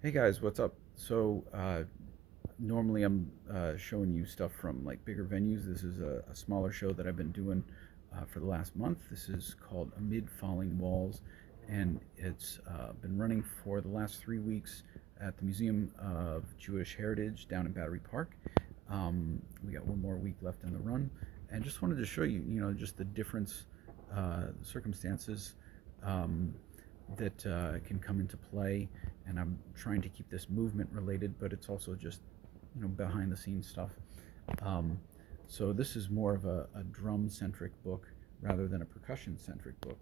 Hey guys, what's up? Normally I'm showing you stuff from like bigger venues. This is a smaller show that I've been doing for the last month. This is called Amid Falling Walls, and it's been running for the last 3 weeks at the Museum of Jewish Heritage down in Battery Park. We got one more week left in the run, and just wanted to show you, just the difference circumstances um, that can come into play. And I'm trying to keep this movement related, but it's also just behind the scenes stuff. Um, so this is more of a drum centric book rather than a percussion centric book.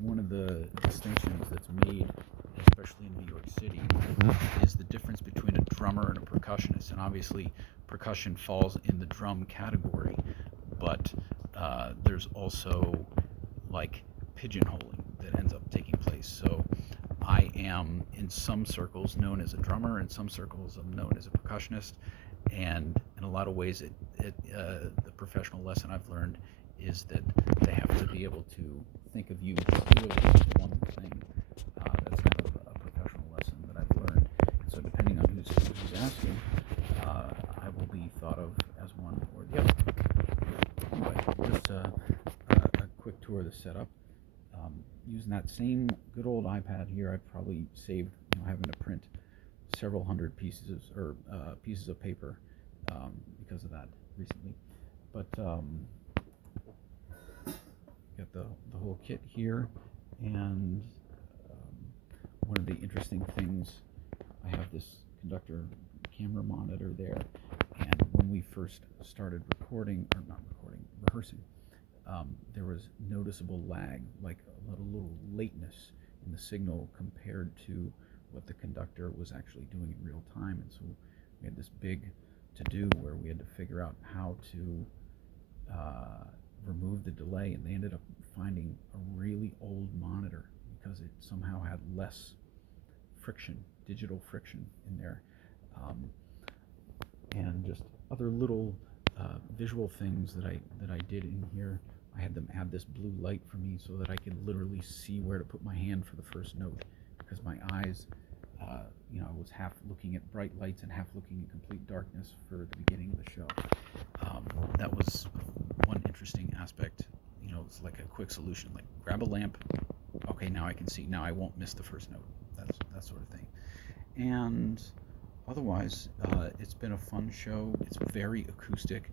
One of the distinctions that's made, especially in New York City, is the difference between a drummer and a percussionist. And obviously, percussion falls in the drum category, but there's also like pigeonholing that ends up taking place. So I am in some circles known as a drummer, in some circles I'm known as a percussionist, and in a lot of ways, the professional lesson I've learned is that they have to be able to think of you purely as one thing. That's kind of a professional lesson that I've learned. So depending on who's asking, I will be thought of as one or the other. Anyway, just a quick tour of the setup. Using that same good old iPad here, I've probably saved having to print several hundred pieces of paper because of that recently. But got the whole kit here, and one of the interesting things, I have this conductor camera monitor there, and when we first started rehearsing, there was noticeable lag, like a little lateness in the signal compared to what the conductor was actually doing in real time. And so we had this big to-do where we had to figure out how to remove the delay, and they ended up finding a really old monitor because it somehow had less friction, digital friction in there, and just other little visual things that I did in here. I had them add this blue light for me so that I could literally see where to put my hand for the first note, because my eyes, I was half looking at bright lights and half looking at complete darkness for the beginning of the show. That was one interesting aspect. It's like a quick solution, like grab a lamp. Okay, now I can see. Now I won't miss the first note. That sort of thing. And otherwise, it's been a fun show. It's very acoustic,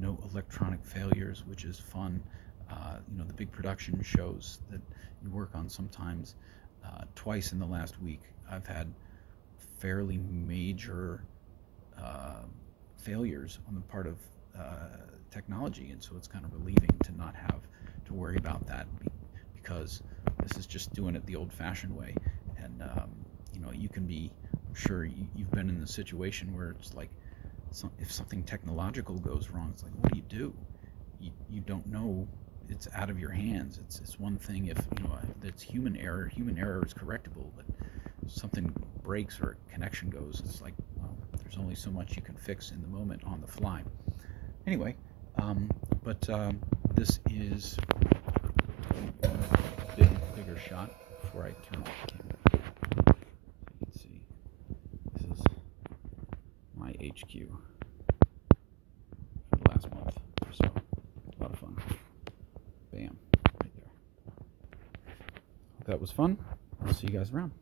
no electronic failures, which is fun. The big production shows that you work on sometimes, twice in the last week, I've had fairly major failures on the part of technology, and so it's kind of relieving to not have to worry about that, because this is just doing it the old-fashioned way. And you can be, I'm sure you've been in the situation where it's like, if something technological goes wrong, it's like, what do? You don't know. It's out of your hands. It's one thing if it's human error. Human error is correctable, but if something breaks or a connection goes, it's like, well, there's only so much you can fix in the moment on the fly. Anyway, but this is a bigger shot before I turn off the camera. You can see this is my HQ for the last month or so. A lot of fun. Bam, right there. Hope that was fun. I'll see you guys around.